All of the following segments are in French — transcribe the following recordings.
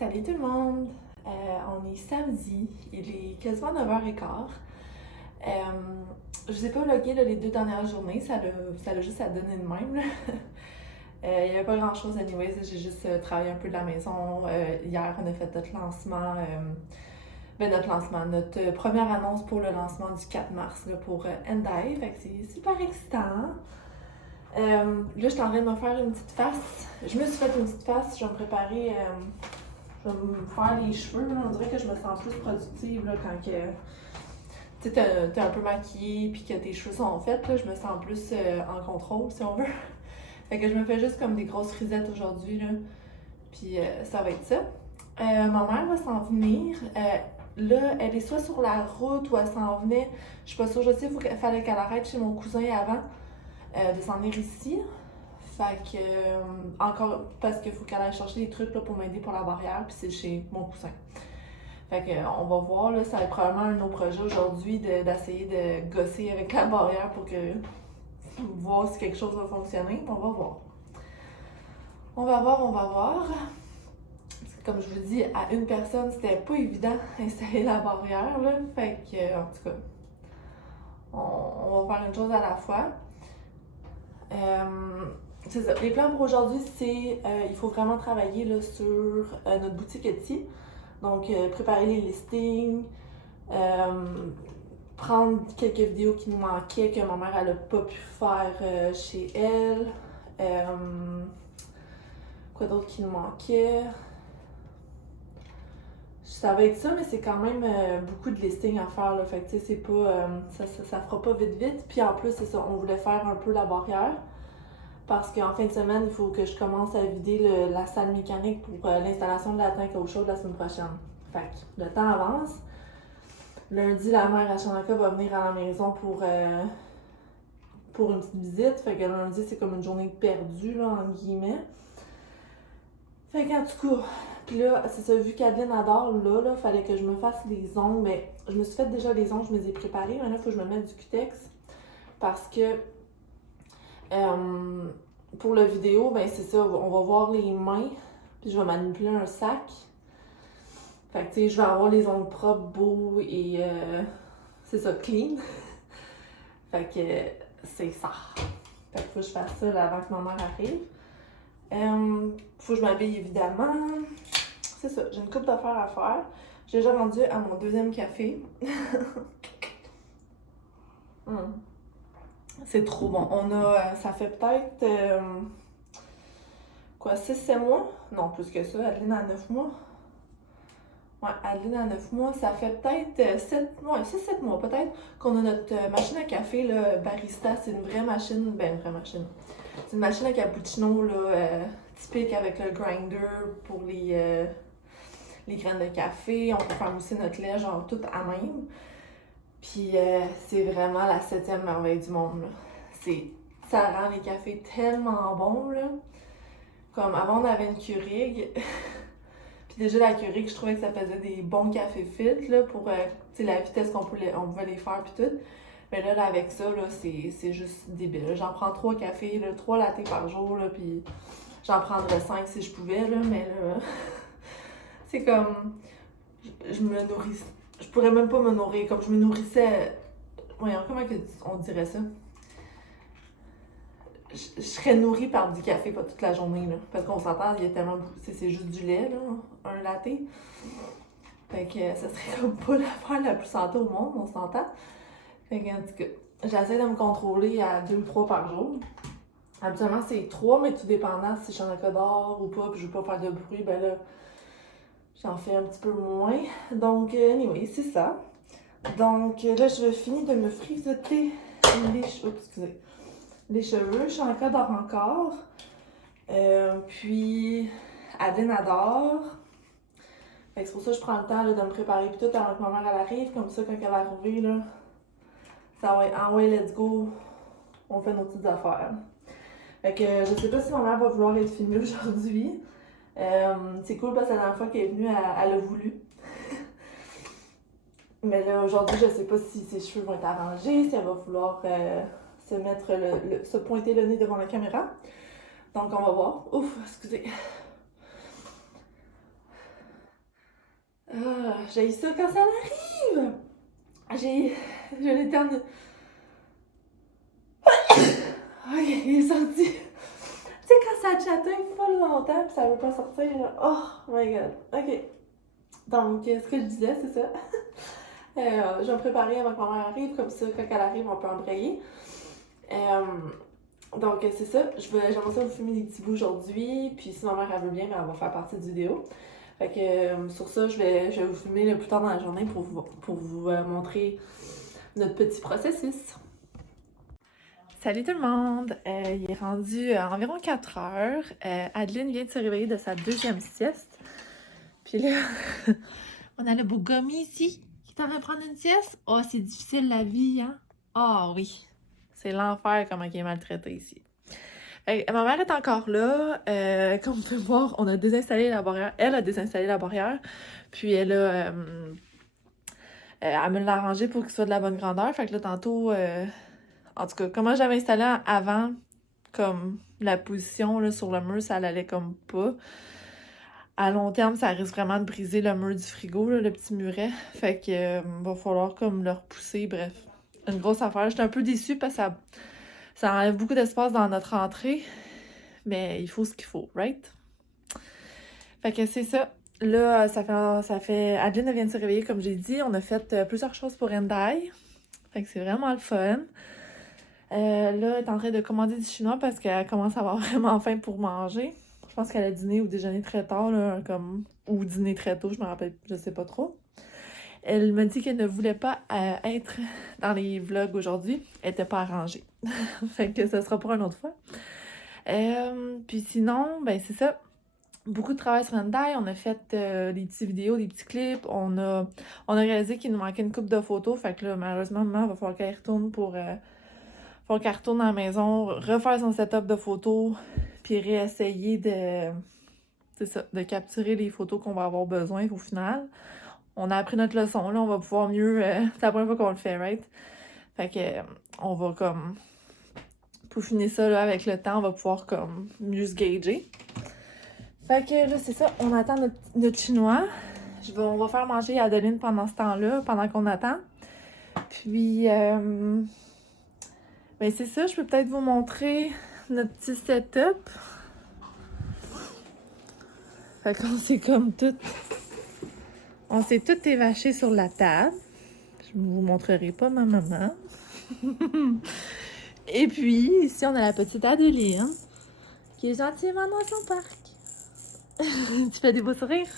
Salut tout le monde! On est samedi, il est quasiment 9h15. Je sais pas vlogger les 2 dernières journées, ça l'a juste à donner de même. Là. Il n'y avait pas grand chose anyways, j'ai juste travaillé un peu de la maison. Hier, on a fait notre lancement, notre première annonce pour le lancement du 4 mars là, pour Hendaye, fait que c'est super excitant. Là, je suis en train de me faire une petite face. Je me suis fait une petite face, je vais me préparer. Je vais me faire les cheveux, là. On dirait que je me sens plus productive là, quand que, t'es un peu maquillée puis que tes cheveux sont faits. Là, je me sens plus en contrôle, si on veut. Fait que je me fais juste comme des grosses frisettes aujourd'hui, là. Puis ça va être ça. Ma mère va s'en venir. Là, elle est soit sur la route ou elle s'en venait. Je suis pas sûre, je sais, fallait qu'elle arrête chez mon cousin avant de s'en venir ici. Fait que, encore, parce qu'il faut qu'elle aille chercher des trucs là, pour m'aider pour la barrière, puis c'est chez mon cousin. Fait que, on va voir, là, ça va être probablement un autre projet aujourd'hui d'essayer de gosser avec la barrière pour que, voir si quelque chose va fonctionner, on va voir. On va voir, on va voir. Comme je vous dis, à une personne, c'était pas évident d'installer la barrière, là. Fait que, en tout cas, on va faire une chose à la fois. C'est ça. Les plans pour aujourd'hui, c'est il faut vraiment travailler là, sur notre boutique Etsy. Donc, préparer les listings, prendre quelques vidéos qui nous manquaient, que ma mère elle a pas pu faire chez elle. Quoi d'autre qui nous manquait? Ça va être ça, mais c'est quand même beaucoup de listings à faire. Là. Fait que, tu sais, c'est pas. Ça fera pas vite vite. Puis en plus, c'est ça, on voulait faire un peu la barrière. Parce qu'en fin de semaine, il faut que je commence à vider la salle mécanique pour l'installation de la tank à eau chaude la semaine prochaine. Fait que le temps avance. Lundi, la mère à Chanaka va venir à la maison pour une petite visite. Fait que lundi, c'est comme une journée perdue, là, entre guillemets. Fait qu'en tout cas, puis là, c'est ça, vu qu'Adeline adore, là, fallait que je me fasse les ongles. Mais je me suis fait déjà les ongles, je me les ai préparés. Maintenant, il faut que je me mette du cutex. Parce que pour la vidéo, ben c'est ça, on va voir les mains, puis je vais manipuler un sac. Fait que tu sais, je vais avoir les ongles propres, beaux et c'est ça, clean. Fait que c'est ça. Fait que faut que je fasse ça là, avant que ma mère arrive. Faut que je m'habille évidemment. C'est ça, j'ai une couple d'affaires à faire. J'ai déjà rendu à mon deuxième café. C'est trop bon. Ça fait peut-être, 6-7 mois? Non, plus que ça. Adeline a 9 mois. Ouais, Adeline a 9 mois. Ça fait peut-être 6-7 mois peut-être qu'on a notre machine à café, là, Barista. C'est une vraie machine. Ben, une vraie machine. C'est une machine à cappuccino, là, typique avec le grinder pour les graines de café. On peut faire mousser notre lait, genre tout à même. Puis c'est vraiment la 7e merveille du monde, là. Ça rend les cafés tellement bons, là. Comme avant, on avait une Keurig. Puis déjà, la Keurig, je trouvais que ça faisait des bons cafés fit, là, pour la vitesse on pouvait les faire, puis tout. Mais là, avec ça, là, c'est juste débile. J'en prends 3 cafés, là, 3 lattés par jour, là, puis j'en prendrais 5 si je pouvais, là, mais là, c'est comme, je me nourris, je pourrais même pas me nourrir, comme je me nourrissais, voyons, comment on dirait ça? Je serais nourrie par du café pas toute la journée, là, parce qu'on s'entend, il y a tellement, c'est juste du lait, là, un latte. Fait que ça serait comme pas l'affaire la plus santé au monde, on s'entend. Fait que, en tout cas, j'essaie de me contrôler à 2 ou 3 par jour. Habituellement, c'est 3, mais tout dépendant si je suis en accord ou pas, puis je veux pas faire de bruit, ben là, j'en fais un petit peu moins. Donc, anyway, c'est ça. Donc, là, je vais finir de me frisoter les cheveux. Je suis en dort encore. Puis, Adeline adore. Fait que c'est pour ça que je prends le temps là, de me préparer puis tout avant que ma mère elle arrive. Comme ça, quand elle va arriver, là, ça va être ah ouais, let's go. On fait nos petites affaires. Fait que je sais pas si ma mère va vouloir être filmée aujourd'hui. C'est cool parce que la dernière fois qu'elle est venue, elle a voulu. Mais là, aujourd'hui, je sais pas si ses cheveux vont être arrangés, si elle va vouloir se pointer le nez devant la caméra. Donc, on va voir. Ouf, excusez. j'ai ça quand ça arrive! J'ai l'éterne... Ok, il est sorti. Tu sais, quand ça chatouille full longtemps pis ça veut pas sortir, là. Oh my god. Ok. Donc, ce que je disais, c'est ça. Je vais me préparer avant que ma mère arrive, comme ça, quand elle arrive, on peut embrayer. Donc, c'est ça. J'aimerais ça vous filmer des petits bouts aujourd'hui, puis si ma mère elle veut bien, elle va faire partie de vidéo. Fait que sur ça, je vais vous filmer le plus tard dans la journée pour vous montrer notre petit processus. Salut tout le monde! Il est rendu environ 4 heures. Adeline vient de se réveiller de sa deuxième sieste. Puis là, on a le beau Gummy ici qui est en train de prendre une sieste. Oh, c'est difficile la vie, hein? Ah oui, c'est l'enfer comment il est maltraité ici. Ma mère est encore là. Comme vous pouvez voir, on a désinstallé la barrière. Elle a désinstallé la barrière. Puis elle a... elle me l'a arrangé pour qu'il soit de la bonne grandeur. Fait que là, tantôt... en tout cas, comment j'avais installé avant, comme la position là, sur le mur, ça allait comme pas. À long terme, ça risque vraiment de briser le mur du frigo, là, le petit muret. Fait que va falloir comme le repousser. Bref, une grosse affaire. J'étais un peu déçue parce que ça enlève beaucoup d'espace dans notre entrée. Mais il faut ce qu'il faut, right? Fait que c'est ça. Là, ça fait... Adeline vient de se réveiller, comme j'ai dit. On a fait plusieurs choses pour Endai. Fait que c'est vraiment le fun. Là, elle est en train de commander du chinois parce qu'elle commence à avoir vraiment faim pour manger. Je pense qu'elle a dîné ou déjeuné très tard, là, ou dîné très tôt, je me rappelle, je sais pas trop. Elle m'a dit qu'elle ne voulait pas être dans les vlogs aujourd'hui. Elle était pas arrangée. Fait que ça sera pour une autre fois. Puis sinon, ben c'est ça. Beaucoup de travail sur Hyundai. On a fait des petites vidéos, des petits clips. On a réalisé qu'il nous manquait une coupe de photos. Fait que là, malheureusement, maman va falloir qu'elle retourne faut qu'elle retourne à la maison, refaire son setup de photos, puis réessayer de capturer les photos qu'on va avoir besoin au final. On a appris notre leçon, là, on va pouvoir mieux... c'est la première fois qu'on le fait, right? Fait que on va comme peaufiner ça là, avec le temps, on va pouvoir comme mieux se gager. Fait que là, c'est ça, on attend notre chinois. On va faire manger à Adeline pendant ce temps-là, pendant qu'on attend. Puis... ben c'est ça, je peux peut-être vous montrer notre petit setup. Fait qu'on s'est comme tout... On s'est tout évaché sur la table. Je ne vous montrerai pas ma maman. Et puis, ici, on a la petite Adeline qui est gentiment dans son parc. Tu fais des beaux sourires?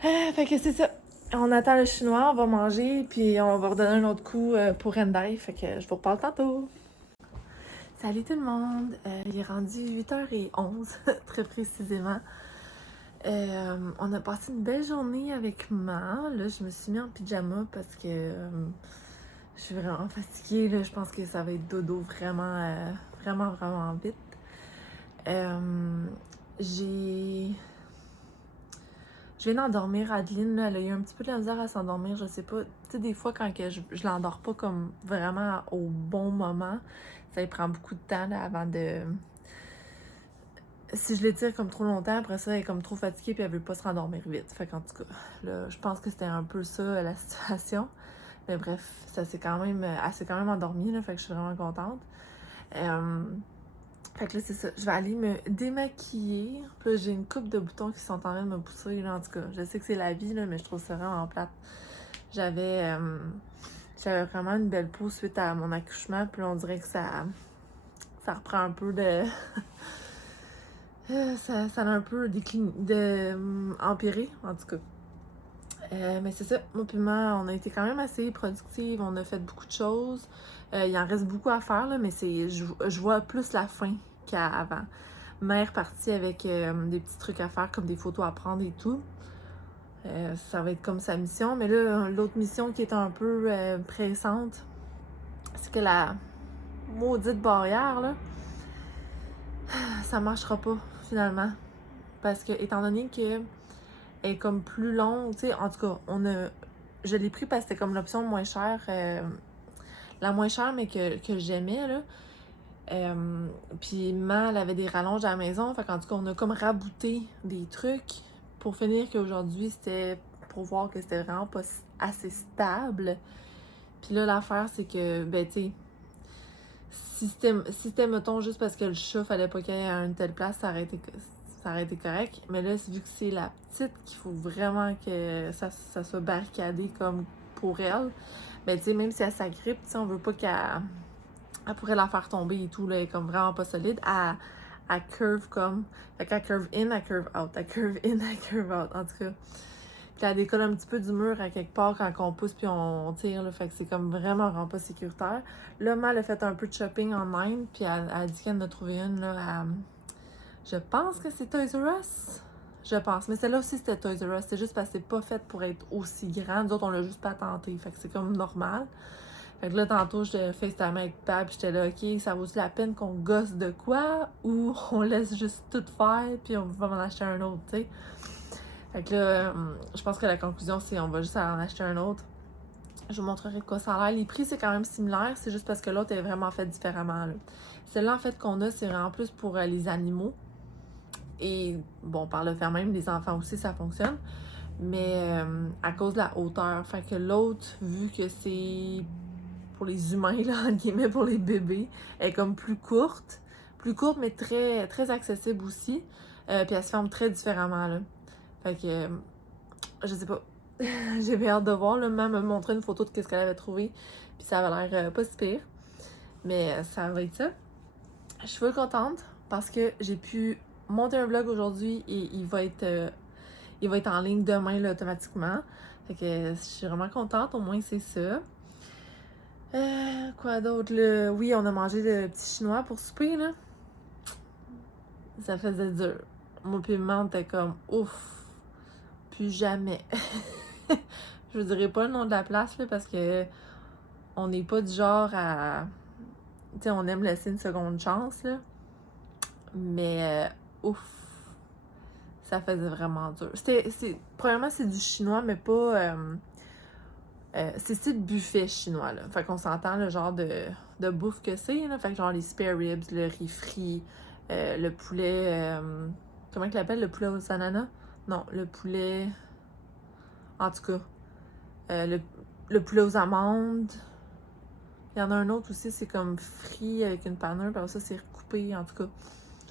Fait que c'est ça. On attend le chinois, on va manger, puis on va redonner un autre coup pour Hyundai. Fait que je vous reparle tantôt. Salut tout le monde! Il est rendu 8h11, très précisément. On a passé une belle journée avec maman. Là, je me suis mis en pyjama parce que je suis vraiment fatiguée. Là. Je pense que ça va être dodo vraiment vite. Je viens d'endormir Adeline, là, elle a eu un petit peu de la misère à s'endormir, je sais pas. Tu sais, des fois, quand que je l'endors pas comme vraiment au bon moment, ça lui prend beaucoup de temps là, avant de... Si je l'étire comme trop longtemps, après ça, elle est comme trop fatiguée puis elle veut pas se rendormir vite. Fait qu'en tout cas, là, je pense que c'était un peu ça, la situation. Mais bref, elle s'est quand même endormie, là, fait que je suis vraiment contente. Fait que là, c'est ça. Je vais aller me démaquiller. Puis là, j'ai une coupe de boutons qui sont en train de me pousser, là, en tout cas. Je sais que c'est la vie, là, mais je trouve ça vraiment plate. J'avais vraiment une belle peau suite à mon accouchement. Puis là, on dirait que ça reprend un peu de... ça a un peu empiré, en tout cas. Mais c'est ça, moi puis moi, on a été quand même assez productive, on a fait beaucoup de choses. Il en reste beaucoup à faire, là, mais je vois plus la fin qu'avant. Mère partie avec des petits trucs à faire, comme des photos à prendre et tout. Ça va être comme sa mission. Mais là, l'autre mission qui est un peu pressante, c'est que la maudite barrière, là, ça marchera pas, finalement. Parce que, étant donné que elle est comme plus longue, tu sais, en tout cas, je l'ai pris parce que c'était comme l'option moins chère, la moins chère, mais que j'aimais, là. Puis elle avait des rallonges à la maison, fait qu'en tout cas, on a comme rabouté des trucs pour finir qu'aujourd'hui, c'était pour voir que c'était vraiment pas assez stable. Puis là, l'affaire, c'est que, ben, tu sais, si c'était, mettons, juste parce que le chat fallait pas qu'il aille à une telle place, ça aurait été correct. Mais là, vu que c'est la petite qu'il faut vraiment que ça soit barricadé comme pour elle, ben, tu sais, même si elle s'agrippe, tu sais, on veut pas elle pourrait la faire tomber et tout, là, elle est comme vraiment pas solide. Elle curve comme. Fait qu'elle curve in, elle curve out. Elle curve in, elle curve out. En tout cas. Puis elle décolle un petit peu du mur à quelque part quand on pousse puis on tire, là. Fait que c'est comme vraiment pas sécuritaire. Là, elle a fait un peu de shopping online, puis elle a dit qu'elle en a trouvé une, là, je pense que c'est Toys R Us. Je pense. Mais celle-là aussi, c'était Toys R Us. C'est juste parce que c'est pas fait pour être aussi grand. Nous autres, on l'a juste pas tenté. Fait que c'est comme normal. Fait que là, tantôt, je FaceTime avec Pab, puis j'étais là, OK, ça vaut-tu la peine qu'on gosse de quoi ou on laisse juste tout faire, puis on va m'en acheter un autre, tu sais? Fait que là, je pense que la conclusion, c'est on va juste en acheter un autre. Je vous montrerai de quoi ça a l'air. Les prix, c'est quand même similaire, c'est juste parce que l'autre est vraiment fait différemment, là. Celle-là, en fait, qu'on a, c'est vraiment plus pour les animaux. Et, bon, par le fait même, les enfants aussi, ça fonctionne. Mais à cause de la hauteur. Fait que l'autre, vu que c'est pour les humains, là, entre guillemets, pour les bébés, elle est comme plus courte, mais très, très accessible aussi. Puis elle se ferme très différemment, là. Fait que, je sais pas, j'ai bien hâte de voir, là. Maman m'a montré une photo de ce qu'elle avait trouvé, puis ça avait l'air pas si pire. Mais ça va être ça. Je suis full contente parce que j'ai pu monter un vlog aujourd'hui et il va être en ligne demain, là, automatiquement. Fait que je suis vraiment contente, au moins c'est ça. Quoi d'autre, là? Oui, on a mangé le petit chinois pour souper, là. Ça faisait dur. Moi pis maman, on était comme, ouf, plus jamais. Je vous dirai pas le nom de la place, là, parce que on n'est pas du genre à... Tu sais, on aime laisser une seconde chance, là. Mais, ouf, ça faisait vraiment dur. Premièrement, c'est du chinois, mais pas... c'est style buffet chinois, là. Fait qu'on s'entend le genre de bouffe que c'est, là. Fait que genre les spare ribs, le riz frit, le poulet... comment il l'appelle? Le poulet aux ananas? Non, le poulet... En tout cas, le poulet aux amandes. Il y en a un autre aussi, c'est comme frit avec une panure, puis ça, c'est recoupé, en tout cas.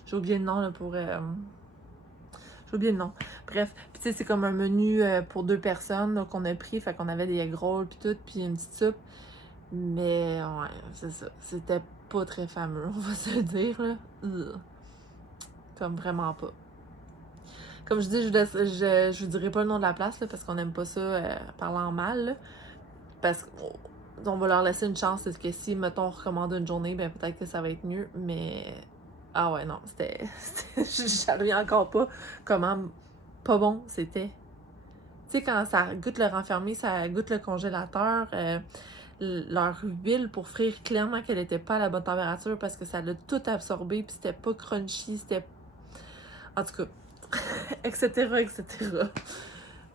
J'ai oublié le nom, là, pour... J'ai oublié le nom. Bref, puis tu sais, c'est comme un menu pour 2 personnes là, qu'on a pris. Fait qu'on avait des egg rolls puis tout, puis une petite soupe. Mais ouais, c'est ça. C'était pas très fameux, on va se le dire, là. Comme vraiment pas. Comme je dis, je vous dirai pas le nom de la place, là, parce qu'on aime pas ça parler en mal, là. Parce qu'on va leur laisser une chance, c'est que si, mettons, on recommande une journée, ben peut-être que ça va être mieux, mais... Ah ouais, non, je reviens encore pas comment pas bon c'était. Tu sais, quand ça goûte le renfermé, ça goûte le congélateur, leur huile pour frire, clairement qu'elle était pas à la bonne température parce que ça l'a tout absorbé, puis c'était pas crunchy, c'était... En tout cas, etc., etc.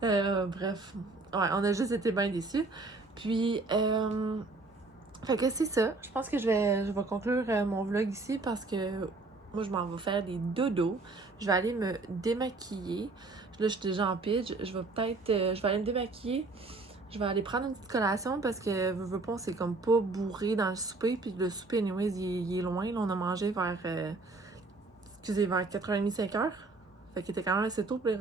Bref, ouais, on a juste été bien déçus. Puis, fait que c'est ça. Je pense que je vais conclure mon vlog ici parce que moi, je m'en vais faire des dodos. Je vais aller me démaquiller. Là, je suis déjà en pitch. Je vais peut-être... je vais aller me démaquiller. Je vais aller prendre une petite collation parce que, veux pas, c'est comme pas bourré dans le souper. Puis le souper, anyways, il est loin. Là, on a mangé vers... vers 4h30, 5h. Fait qu'il était quand même assez tôt. Puis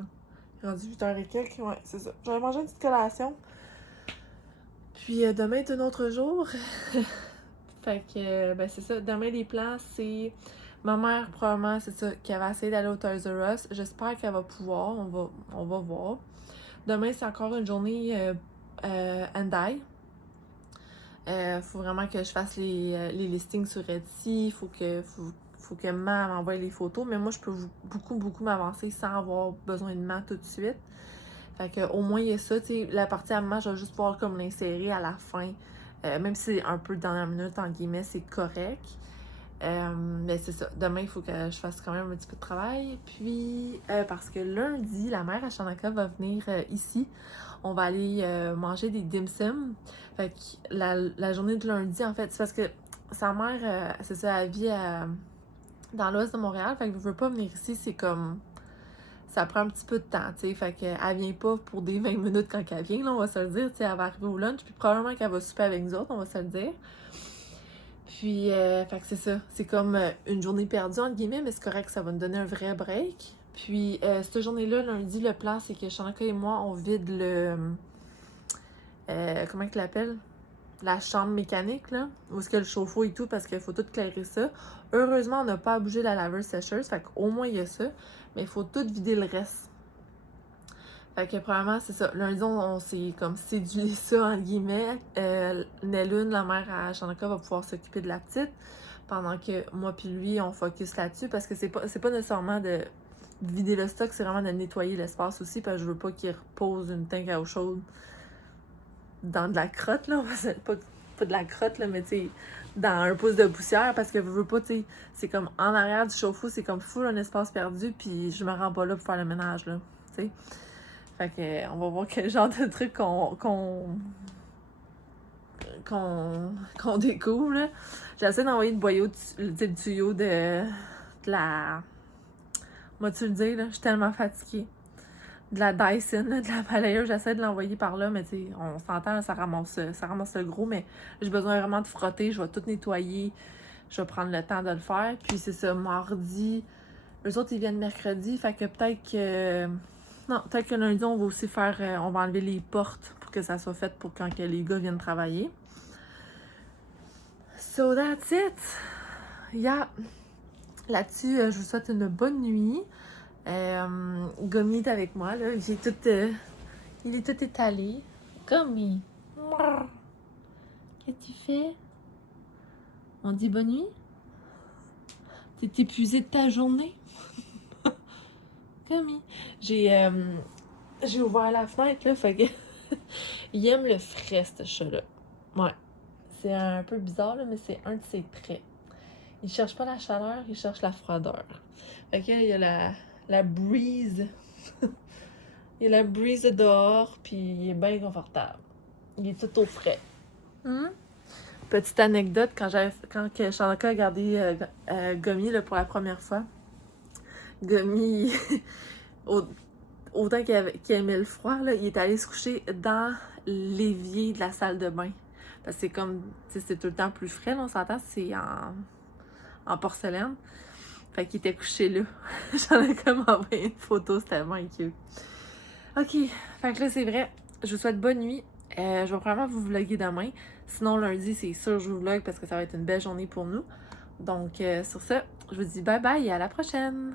rendu 8h et quelques. Ouais, c'est ça. J'avais mangé une petite collation. Puis demain est un autre jour. Fait que, ben c'est ça. Demain, les plans, c'est... Ma mère, probablement, c'est ça, qui avait essayé d'aller au Toys R Us. J'espère qu'elle va pouvoir. On va voir. Demain, c'est encore une journée Handai. Faut vraiment que je fasse les listings sur Etsy. Faut que maman m'envoie les photos. Mais moi, je peux beaucoup m'avancer sans avoir besoin de maman tout de suite. Fait que au moins, il y a ça. T'sais, la partie à maman, je vais juste pouvoir comme l'insérer à la fin. Même si c'est un peu de dernière minute, en guillemets, c'est correct. Mais c'est ça. Demain, il faut que je fasse quand même un petit peu de travail. Puis, parce que lundi, la mère à Shanaka va venir ici. On va aller manger des dim sum. Fait que la journée de lundi, en fait, c'est parce que sa mère, c'est ça, elle vit dans l'ouest de Montréal. Fait que ne veut pas venir ici. C'est comme... ça prend un petit peu de temps, tu sais. Fait qu'elle vient pas pour des 20 minutes quand elle vient, là, on va se le dire. Tu sais, elle va arriver au lunch, puis probablement qu'elle va souper avec nous autres, on va se le dire. Puis, fait que c'est ça. C'est comme une journée perdue, entre guillemets, mais c'est correct, ça va nous donner un vrai break. Puis, cette journée-là, lundi, le plan, c'est que Shanaka et moi, on vide le... comment tu l'appelles? La chambre mécanique, là, où est-ce qu'il y a le chauffe-eau et tout, parce qu'il faut tout clairer ça. Heureusement, on n'a pas à bouger la laveuse sécheuse, fait qu'au moins, il y a ça. Mais il faut tout vider le reste. Fait que probablement, c'est ça. Lundi, on s'est comme cédulé ça, entre guillemets. Nellune, la mère à Shanaka, va pouvoir s'occuper de la petite, pendant que moi puis lui, on focus là-dessus, parce que c'est pas nécessairement de vider le stock, c'est vraiment de nettoyer l'espace aussi, parce que je veux pas qu'il repose une tank à eau chaude dans de la crotte, là. Pas de la crotte, là, mais tu sais, dans un pouce de poussière, parce que je veux pas, tu sais, c'est comme en arrière du chauffe-eau, c'est comme full un espace perdu, puis je me rends pas là pour faire le ménage, là, tu sais. Fait que, on va voir quel genre de truc qu'on découvre, là. J'essaie d'envoyer le boyau, le tuyau de la... Moi-tu le dire, là? Je suis tellement fatiguée. De la Dyson, là, de la balayeuse, j'essaie de l'envoyer par là, mais tu sais, on s'entend, ça ramasse le gros, mais j'ai besoin vraiment de frotter, je vais tout nettoyer, je vais prendre le temps de le faire. Puis c'est ça, mardi, eux autres, ils viennent mercredi, fait que peut-être que... Non, peut-être que lundi, on va aussi faire... on va enlever les portes pour que ça soit fait pour quand que les gars viennent travailler. So that's it! Yeah! Là-dessus, je vous souhaite une bonne nuit. Gummy est avec moi, là. Il est tout étalé. Gummy! Qu'est-ce que tu fais? On dit bonne nuit? T'es épuisé de ta journée? Gummy! J'ai ouvert la fenêtre, là, fait que... Il aime le frais, ce chat-là. Ouais. C'est un peu bizarre, là, mais c'est un de ses traits. Il cherche pas la chaleur, il cherche la froideur. Fait que il y a la breeze. Il y a la breeze de dehors, puis il est bien confortable. Il est tout au frais. Petite anecdote, quand Shanaka a regardé Gummy là, pour la première fois, Gummy, autant qu'il aimait le froid, là, il est allé se coucher dans l'évier de la salle de bain. Parce que c'est comme, tu sais, c'est tout le temps plus frais, là, on s'entend, c'est en porcelaine. Fait qu'il était couché là. J'en ai comme envoyé une photo, c'était tellement cute. Ok, fait que là, c'est vrai. Je vous souhaite bonne nuit. Je vais probablement vous vlogger demain. Sinon, lundi, c'est sûr je vous vlog parce que ça va être une belle journée pour nous. Donc, sur ça, je vous dis bye bye et à la prochaine!